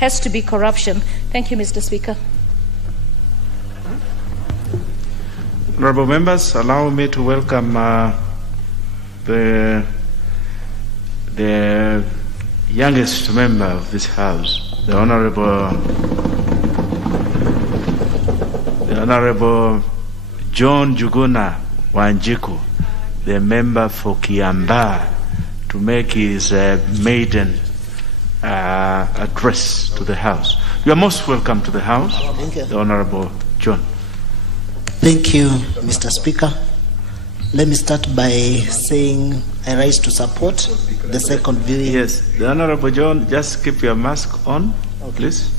has to be corruption. Thank you, Mr. Speaker. Honorable members, allow me to welcome the youngest member of this House, the Honorable John Juguna Kawanjiku, the member for Kiambaa, to make his maiden address to the House. You are most welcome to the House. Thank you. The Honorable John. Thank you, Mr. Speaker. Let me start by saying I rise to support the second viewing. Yes, the Honorable John, just keep your mask on, okay, please.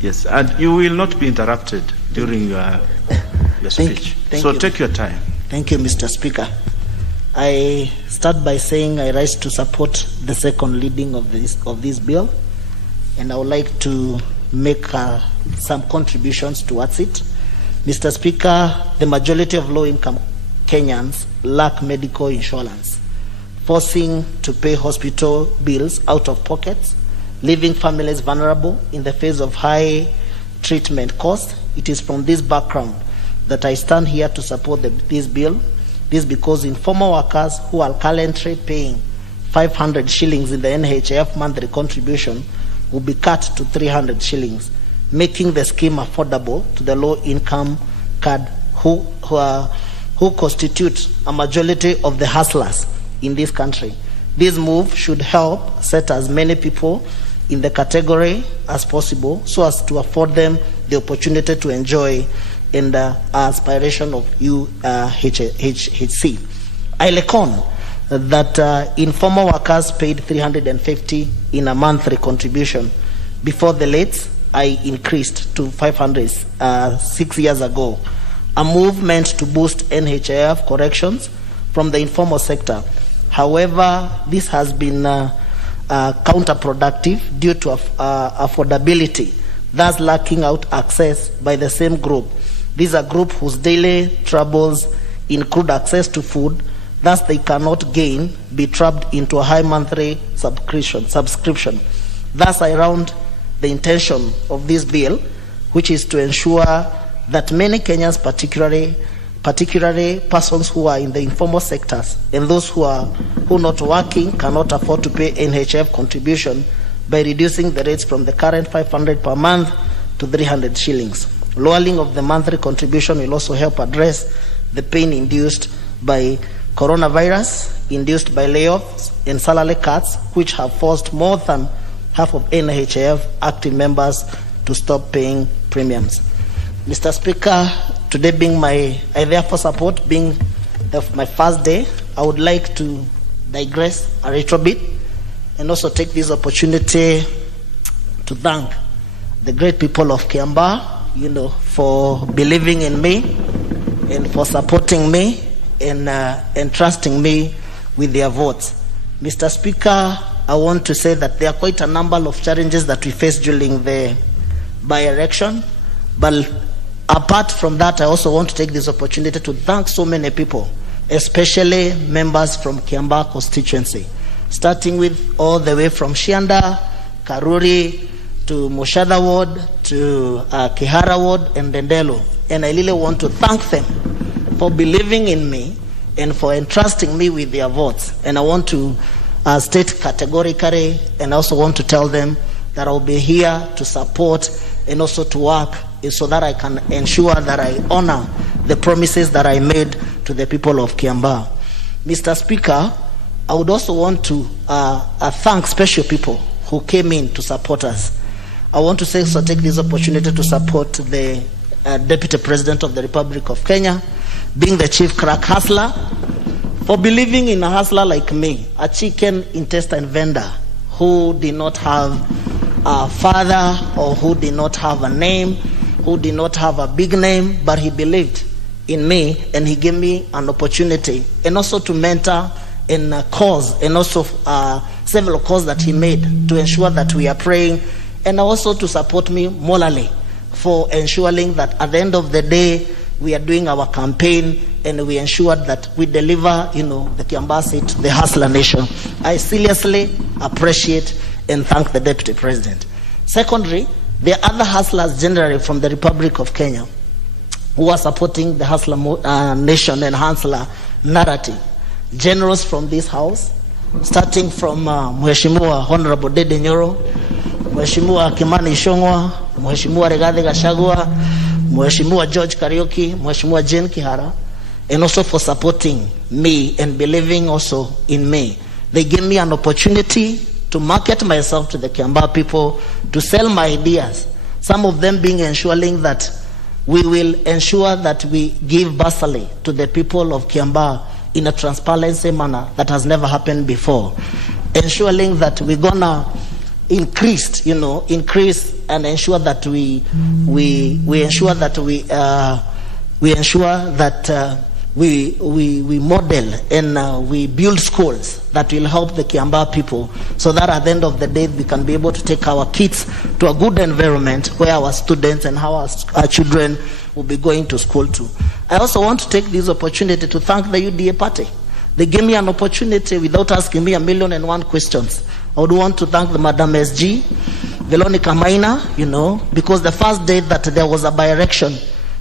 Yes, and you will not be interrupted during your speech. Thank so you. Take your time. Thank you, Mr. Speaker. I start by saying I rise to support the second reading of this bill, and I would like to make some contributions towards it. Mr. Speaker, the majority of low-income Kenyans lack medical insurance, forcing to pay hospital bills out of pockets, leaving families vulnerable in the face of high treatment costs. It is from this background that I stand here to support this bill. This because informal workers who are currently paying 500 shillings in the NHIF monthly contribution will be cut to 300 shillings, making the scheme affordable to the low-income card who constitute a majority of the hustlers in this country. This move should help set as many people in the category as possible so as to afford them the opportunity to enjoy in the aspiration of UHC. I reckon that informal workers paid 350 in a monthly contribution. Before the late, I increased to 500 6 years ago. A move meant to boost NHIF corrections from the informal sector. However, this has been counterproductive due to affordability, thus lacking out access by the same group. These are groups whose daily troubles include access to food, thus they cannot be trapped into a high monthly subscription. Thus I round the intention of this bill, which is to ensure that many Kenyans, particularly persons who are in the informal sectors and those who are not working, cannot afford to pay NHIF contribution by reducing the rates from the current 500 per month to 300 shillings. Lowering of the monthly contribution will also help address the pain induced by coronavirus, induced by layoffs and salary cuts, which have forced more than half of NHIF active members to stop paying premiums. Mr. Speaker, today being I therefore support being my first day, I would like to digress a little bit and also take this opportunity to thank the great people of Kiambaa, for believing in me and for supporting me and trusting me with their votes. Mr. Speaker, I want to say that there are quite a number of challenges that we face during the by-election, but apart from that, I also want to take this opportunity to thank so many people, especially members from Kiambaa constituency, starting with all the way from Shianda, Karuri, to Moshada Ward, to Kihara Ward, and Dendelo. And I really want to thank them for believing in me and for entrusting me with their votes. And I want to state categorically, and I also want to tell them that I'll be here to support and also to work so that I can ensure that I honor the promises that I made to the people of Kiambaa. Mr. Speaker, I would also want to thank special people who came in to support us. I want to take this opportunity to support the Deputy President of the Republic of Kenya, being the chief crack hustler, for believing in a hustler like me, a chicken intestine vendor who did not have a father or who did not have a name, who did not have a big name, but he believed in me and he gave me an opportunity and also to mentor in a cause and also several causes that he made to ensure that we are praying and also to support me morally for ensuring that at the end of the day we are doing our campaign and we ensure that we deliver, the Kiambaa seat, the hustler nation. I seriously appreciate and thank the Deputy President. Secondly, there are other hustlers generally from the Republic of Kenya who are supporting the hustler nation and hustler narrative. Generals from this house, starting from Mheshimiwa Honorable Dede Nyoro, Mheshimiwa Kimani Ichung'wah, Mheshimiwa Rigathi Gachagua, Mheshimiwa George Kariuki, Mheshimiwa Jane Kihara, and also for supporting me and believing also in me. They gave me an opportunity to market myself to the Kiambaa people, to sell my ideas, some of them being ensuring that we will ensure that we give bursary to the people of Kiambaa in a transparency manner that has never happened before, ensuring that we're gonna increase and ensure that we ensure that we model and we build schools that will help the Kiambaa people, so that at the end of the day we can be able to take our kids to a good environment where our students and how our children will be going to school too. I also want to take this opportunity to thank the UDA party. They gave me an opportunity without asking me 1,000,001 questions. I would want to thank the Madam SG, Veronica Maina, because the first day that there was a by-election,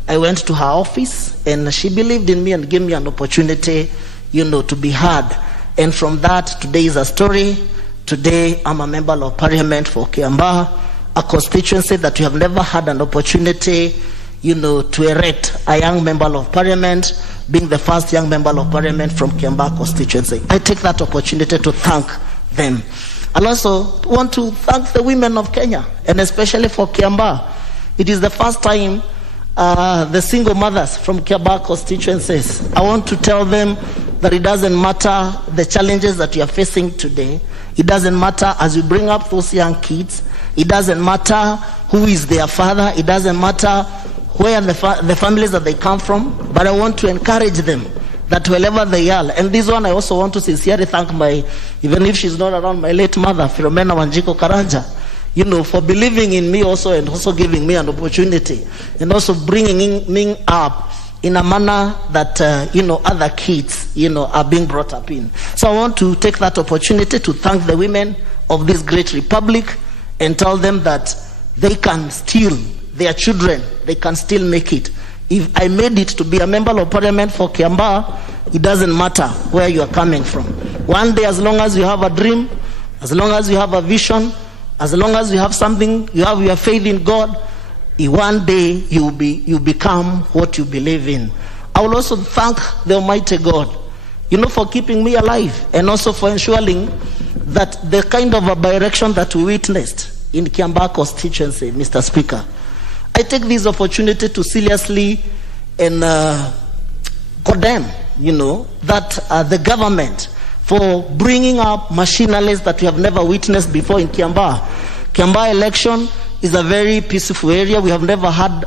I went to her office and she believed in me and gave me an opportunity, to be heard. And from that, today is a story. Today, I'm a member of parliament for Kiambaa, a constituency that we have never had an opportunity, to erect a young member of parliament, being the first young member of parliament from Kiambaa constituency. I take that opportunity to thank them. I also want to thank the women of Kenya, and especially for Kiambaa. It is the first time the single mothers from Kiambaa constituencies, I want to tell them that it doesn't matter the challenges that you are facing today. It doesn't matter as you bring up those young kids. It doesn't matter who is their father. It doesn't matter where the families that they come from. But I want to encourage them that wherever they are, and this one I also want to sincerely thank even if she's not around, my late mother, Philomena Wanjiku Karanja, for believing in me also, and also giving me an opportunity, and also bringing me up in a manner that, other kids, are being brought up in. So I want to take that opportunity to thank the women of this great republic and tell them that they can still, their children, they can still make it. If I made it to be a member of parliament for Kiambaa, it doesn't matter where you are coming from. One day, as long as you have a dream, as long as you have a vision, as long as you have something, you have your faith in God, one day you become what you believe in. I will also thank the Almighty God, for keeping me alive, and also for ensuring that the kind of a direction that we witnessed in Kiambaa constituency, Mr. Speaker, I take this opportunity to seriously and condemn, that the government for bringing up machineries that we have never witnessed before in Kiambaa. Kiambaa election is a very peaceful area. We have never had,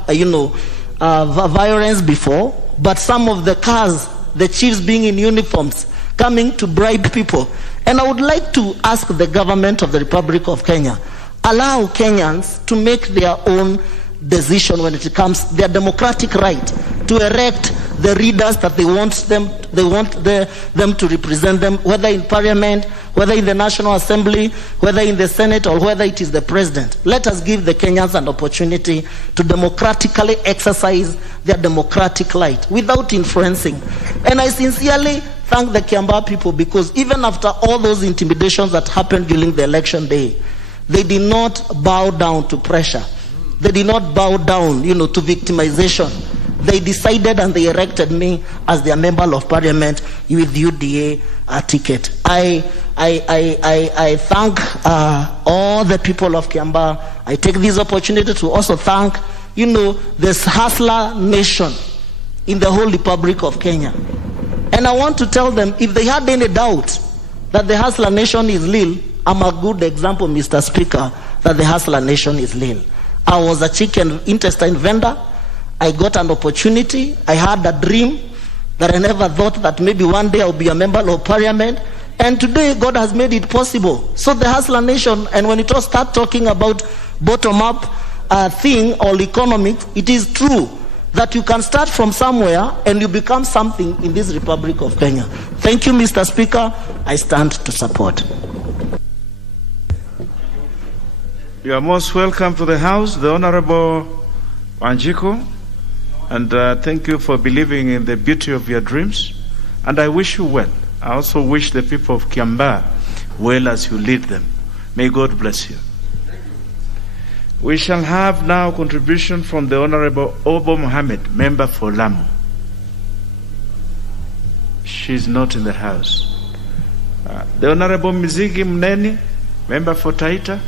violence before, but some of the cars, the chiefs being in uniforms, coming to bribe people. And I would like to ask the government of the Republic of Kenya, allow Kenyans to make their own decision when it comes their democratic right to elect the leaders that they want them to represent them, whether in parliament, whether in the National Assembly, whether in the Senate, or whether it is the president. Let us give the Kenyans an opportunity to democratically exercise their democratic right without influencing. And I sincerely thank the Kiambaa people, because even after all those intimidations that happened during the election day, they did not bow down to pressure. They did not bow down, to victimization. They decided and they elected me as their member of parliament with UDA ticket. I thank all the people of Kiambaa. I take this opportunity to also thank, this hustler nation in the whole Republic of Kenya. And I want to tell them, if they had any doubt that the hustler nation is real, I'm a good example, Mr. Speaker, that the hustler nation is real. I was a chicken intestine vendor. I got an opportunity. I had a dream that I never thought that maybe one day I'll be a member of parliament. And today, God has made it possible. So the hustler nation, and when it all start talking about bottom-up thing or economic, it is true that you can start from somewhere and you become something in this Republic of Kenya. Thank you, Mr. Speaker. I stand to support. You are most welcome to the House, the Honorable Kawanjiku, and thank you for believing in the beauty of your dreams. And I wish you well. I also wish the people of Kiambaa well as you lead them. May God bless you. We shall have now contribution from the Honorable Obo Mohammed, member for Lamu. She's not in the House. The Honorable Mizigi Mneni, member for Taita.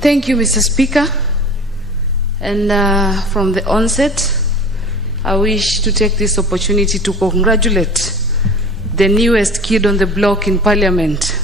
Thank you, Mr. Speaker. And from the onset, I wish to take this opportunity to congratulate the newest kid on the block in Parliament,